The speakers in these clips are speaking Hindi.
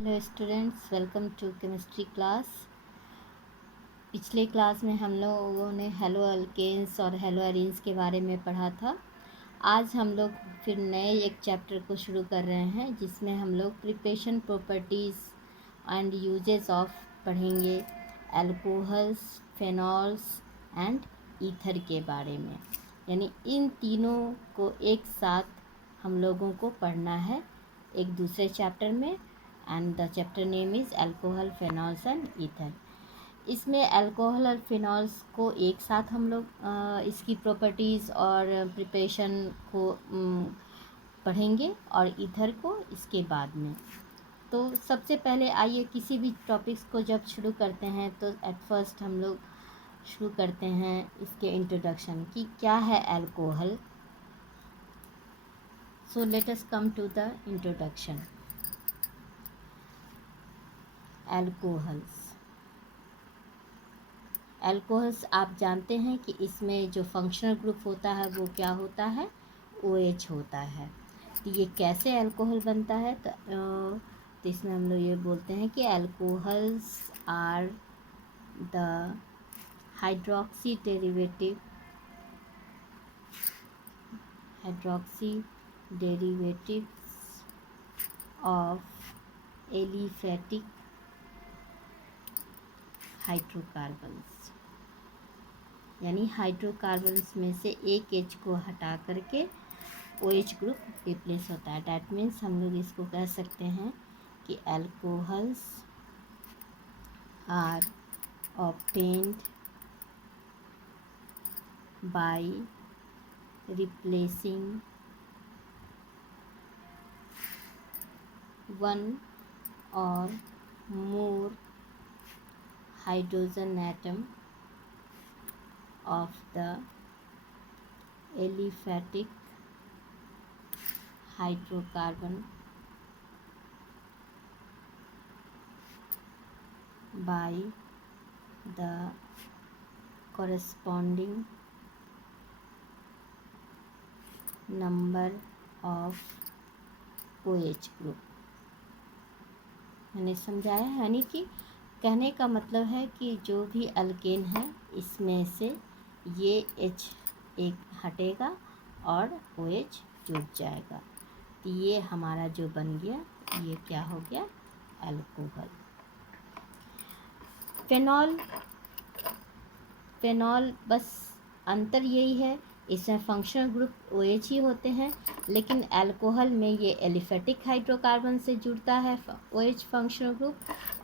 Hello students, welcome to chemistry class. पिछले क्लास में हम लोगों ने हेलो अल्केन्स और हेलो एरीन्स के बारे में पढ़ा था। आज हम लोग फिर नए एक चैप्टर को शुरू कर रहे हैं जिसमें हम लोग preparation properties and uses of पढ़ेंगे, अल्कोहल्स, फेनॉल्स एंड ईथर के बारे में। यानी इन तीनों को एक साथ हम लोगों को पढ़ना है एक दूसरे चैप्टर में। And the chapter name is alcohol, phenols and ether. इसमें अल्कोहल और फिनॉल्स को एक साथ हम लोग इसकी प्रॉपर्टीज़ और प्रिपरेशन को पढ़ेंगे और ईथर को इसके बाद में। तो सबसे पहले आइए किसी भी टॉपिक्स को जब शुरू करते हैं तो एट फर्स्ट हम लोग शुरू करते हैं इसके इंट्रोडक्शन कि क्या है alcohol. So let us come to the introduction. Alcohols आप जानते हैं कि इसमें जो फंक्शनल ग्रुप होता है वो क्या होता है, OH होता है। तो ये कैसे अल्कोहल बनता है, तो इसमें हम लोग ये बोलते हैं कि alcohols are the hydroxy derivatives of aliphatic hydrocarbons. यानी हाइड्रोकार्बन्स में से एक H को हटा करके OH ग्रुप रिप्लेस होता है। डैट मीन्स हम लोग इसको कह सकते हैं कि alcohols are obtained by replacing one or more hydrogen atom of the aliphatic hydrocarbon by the corresponding number of OH group। मैंने समझाया, यानी कि कहने का मतलब है कि जो भी अल्केन है इसमें से ये H एक हटेगा और OH जुड़ जाएगा, तो ये हमारा जो बन गया ये क्या हो गया, अल्कोहल। फेनॉल बस अंतर यही है, इसमें फंक्शनल ग्रुप OH ही होते हैं, लेकिन अल्कोहल में ये एलिफेटिक हाइड्रोकार्बन से जुड़ता है OH फंक्शनल ग्रुप,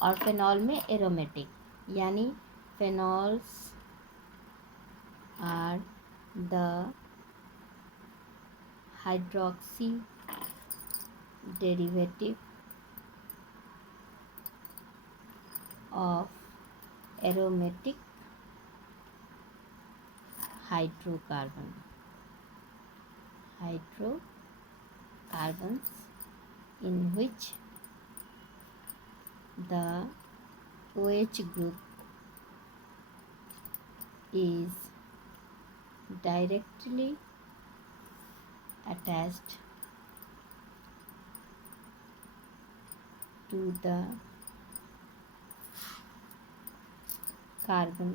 और फेनॉल में एरोमेटिक। यानी phenols are the hydroxy derivative of aromatic hydrocarbons in which the OH group is directly attached to the carbon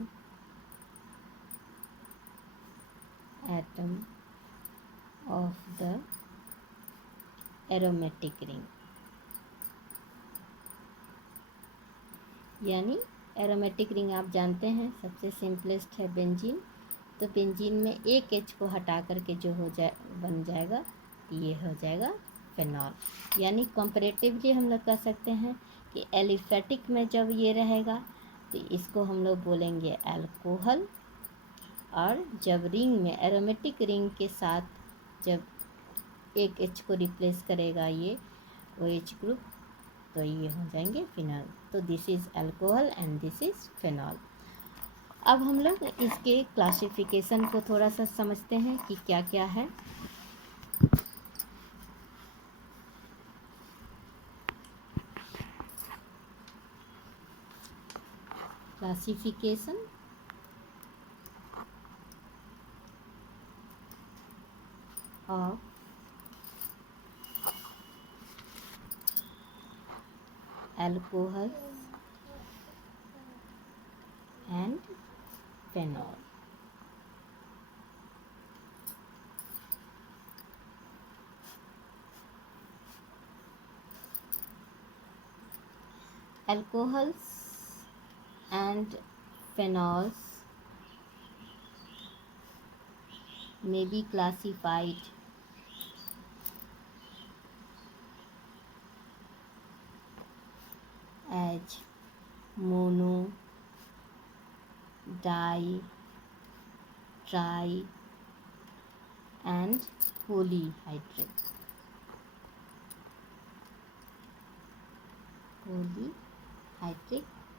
atom of the aromatic ring। यानी एरोमेटिक रिंग आप जानते हैं सबसे सिंपलेस्ट है बेंजीन। तो बेंजीन में एक H को हटा करके जो बन जाएगा ये हो जाएगा फेनॉल। यानी कंपैरेटिवली हम लोग कह सकते हैं कि एलिफेटिक में जब ये रहेगा तो इसको हम लोग बोलेंगे अल्कोहल, और जब रिंग में एरोमेटिक रिंग के साथ जब एक H को रिप्लेस करेगा ये OH ग्रुप तो ये हो जाएंगे फिनॉल। तो this is alcohol and this is phenol. अब हम लोग इसके क्लासिफिकेशन को थोड़ा सा समझते हैं कि क्या क्या है। Classification of alcohols and phenol. Alcohols and phenols may be classified as mono, di, tri and polyhydric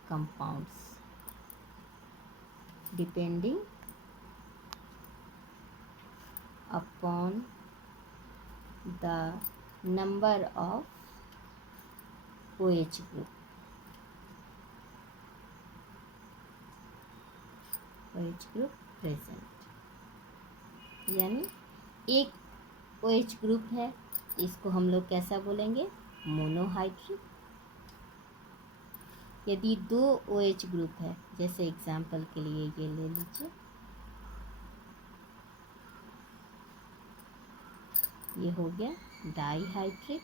compounds depending upon the number of OH group present. यानी एक OH ग्रुप है, इसको हम लोग कैसा बोलेंगे? मोनोहाइड्रिक। यदि 2 OH ग्रुप है, जैसे एग्जाम्पल के लिए ये ले लीजिए, ये हो गया डाईहाइड्रिक।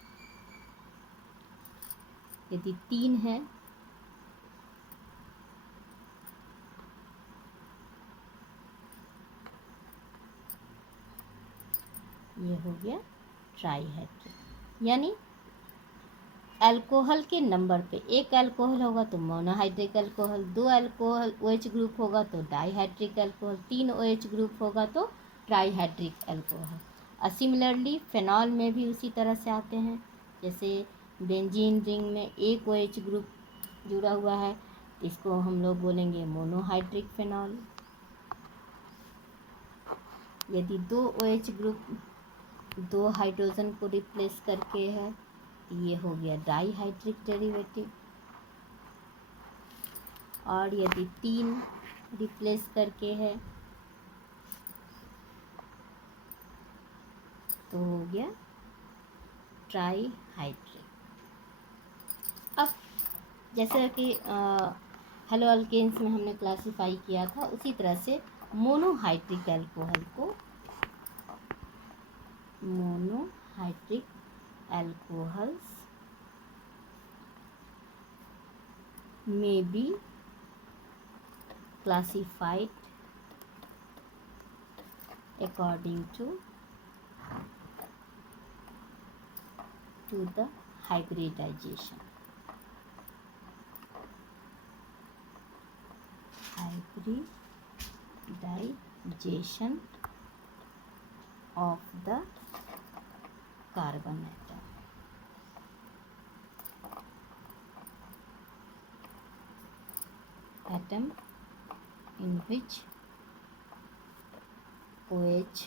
यदि 3 है, ये हो गया ट्राईहाइड्रिक। यानी अल्कोहल के नंबर पे, एक अल्कोहल होगा तो monohydric alcohol, 2 alcohol OH group होगा तो डाईहाइड्रिक अल्कोहल, 3 OH ग्रुप होगा तो ट्राईहाइड्रिक अल्कोहल। और सिमिलरली फेनॉल में भी उसी तरह से आते हैं। जैसे बेंजीन रिंग में एक OH ग्रुप जुड़ा हुआ है, इसको हम लोग बोलेंगे मोनोहाइड्रिक फेनॉल। यदि 2 OH ग्रुप 2 हाइड्रोजन को रिप्लेस करके है, ये हो गया डाईहाइड्रिक डेरिवेटिव। और यदि 3 रिप्लेस करके है तो हो गया ट्राईहाइड्रिक। अब जैसे कि हेलो अल्केन्स में हमने क्लासिफाई किया था, उसी तरह से मोनोहाइड्रिक अल्कोहल को monohydric alcohols may be classified according to the hybridization of the carbon atom in which OH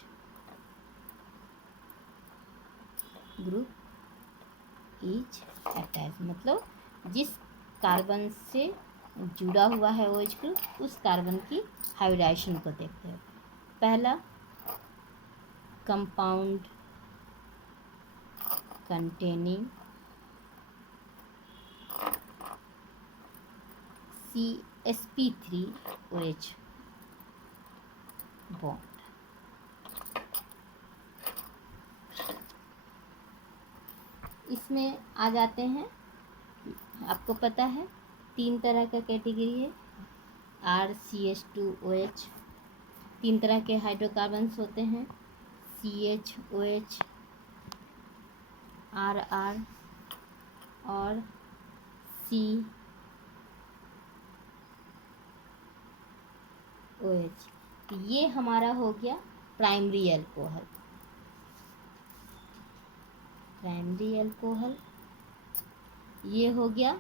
group is attached। मतलब जिस कार्बन से जुड़ा हुआ है OH ग्रुप, उस कार्बन की हाइब्रिडाइजेशन को देखते हैं। पहला कंपाउंड containing sp3OH bond। इसमें आ जाते हैं, आपको पता है 3 तरह का कैटेगरी है। RCH2OH, 3 तरह के हाइड्रोकार्बन्स होते हैं, CHOH, RR और COH। ये हमारा हो गया प्राइमरी अल्कोहल। ये हो गया,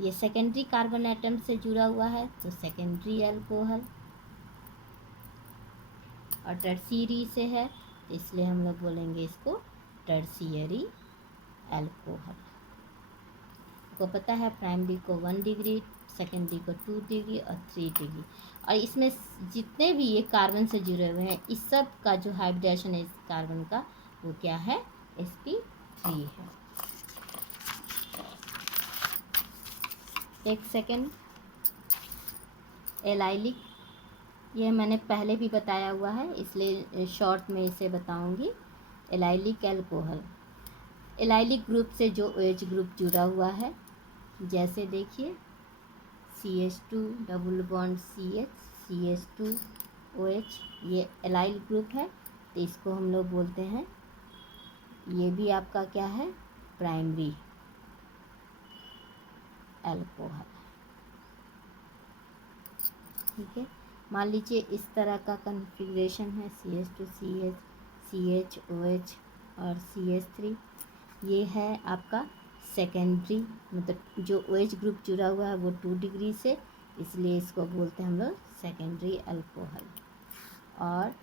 ये सेकेंडरी कार्बन एटम से जुड़ा हुआ है तो सेकेंडरी अल्कोहल। और टर्शियरी से है तो इसलिए हम लोग बोलेंगे इसको टर्शियरी अल्कोहल। आपको पता है प्राइमरी को 1 डिग्री, सेकेंडरी को 2 डिग्री और 3 डिग्री। और इसमें जितने भी ये कार्बन से जुड़े हुए हैं, इस सब का जो हाइब्रिडाइजेशन है इस कार्बन का, वो क्या है? sp3 है। एक सेकेंड, एलाइलिक, यह मैंने पहले भी बताया हुआ है इसलिए शॉर्ट में इसे बताऊंगी। एलाइलिक अल्कोहल, एलाइलिक ग्रुप से जो OH ग्रुप जुड़ा हुआ है, जैसे देखिए CH2 double bond CH, CH2 OH, ये एलाइल ग्रुप है, तो इसको हम लोग बोलते हैं, ये भी आपका क्या है, प्राइमरी अल्कोहल। ठीक है, मान लीजिए इस तरह का कन्फिग्रेशन है, CH2 CH, CH OH और CH3, ये है आपका सेकेंडरी, मतलब जो OH ग्रुप जुड़ा हुआ है वो 2 डिग्री से, इसलिए इसको बोलते हैं हम लोग सेकेंडरी अल्कोहल। और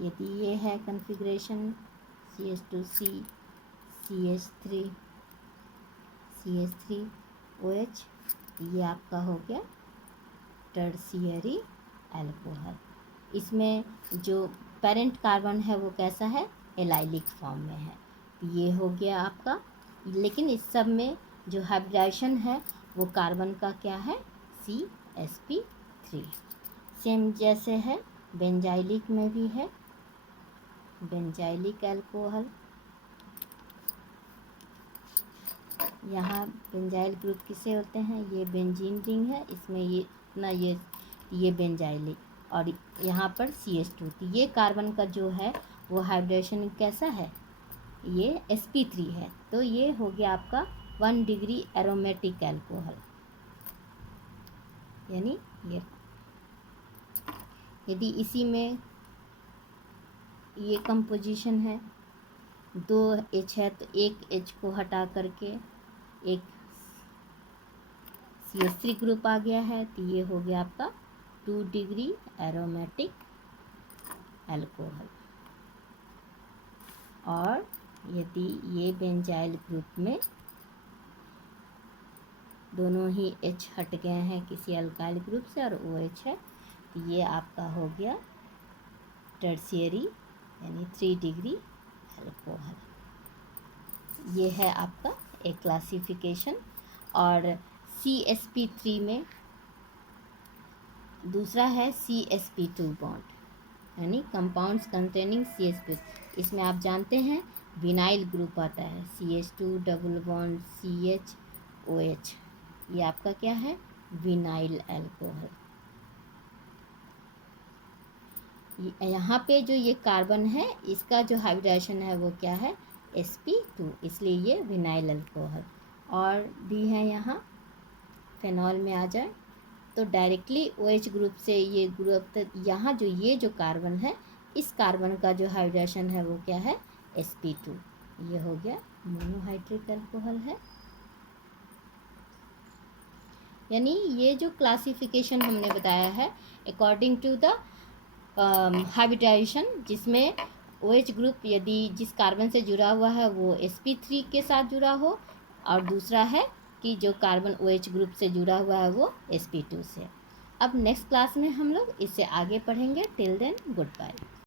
यदि ये है configuration CH2C, CH3, CH3 OH, ये आपका हो गया टर्शियरी अल्कोहल। इसमें जो पेरेंट कार्बन है वो कैसा है, एलाइलिक फॉर्म में है, ये हो गया आपका। लेकिन इस सब में जो हाइब्रिडाइजेशन है वो कार्बन का क्या है, CsP3। सेम जैसे है बेंजाइलिक में भी है, बेंजाइलिक अल्कोहल, यहाँ बेंजाइल ग्रुप किसे होते हैं, ये बेंजीन रिंग है, इसमें ये इतना ये बेंजाइलिक, और यहाँ पर CH2, तो ये कार्बन का जो है वो हाइब्रिडेशन कैसा है, ये sp3 है, तो ये हो गया आपका 1 डिग्री एरोमेटिक अल्कोहल। यानी ये यदि इसी में ये कंपोजिशन है, 2 H है तो एक H को हटा करके एक CH3 ग्रुप आ गया है, तो ये हो गया आपका 2 डिग्री एरोमेटिक अल्कोहल। और यदि ये बेंजाइल ग्रुप में दोनों ही H हट गए हैं किसी अल्काइल ग्रुप से और OH है, तो ये आपका हो गया टर्शियरी यानी 3 डिग्री अल्कोहल। ये है आपका एक क्लासिफिकेशन। और CsP3 में दूसरा है CsP2 बॉन्ड, यानी कंपाउंड्स कंटेनिंग CsP, इसमें आप जानते हैं विनाइल ग्रुप आता है, CH2 डबल बॉन्ड CHOH, ये आपका क्या है, विनाइल अल्कोहल। यहाँ पे जो ये कार्बन है इसका जो हाइब्रिडाइजेशन है वो क्या है, sp2, इसलिए ये विनाइल अल्कोहल। और भी है यहाँ फेनॉल में आ जाए तो डायरेक्टली OH ग्रुप से ये ग्रुप, यहाँ जो ये जो कार्बन है इस कार्बन का जो हाइब्रिडेशन है वो क्या है, sp2, ये हो गया मोनोहाइड्रिक अल्कोहल है। यानी ये जो क्लासिफिकेशन हमने बताया है अकॉर्डिंग टू द हाइब्रिडाइजेशन, जिसमें OH ग्रुप यदि जिस कार्बन से जुड़ा हुआ है वो sp3 के साथ जुड़ा हो, और दूसरा है कि जो कार्बन OH ग्रुप से जुड़ा हुआ है वो sp2 से। अब नेक्स्ट क्लास में हम लोग इससे आगे पढ़ेंगे। Till then good bye.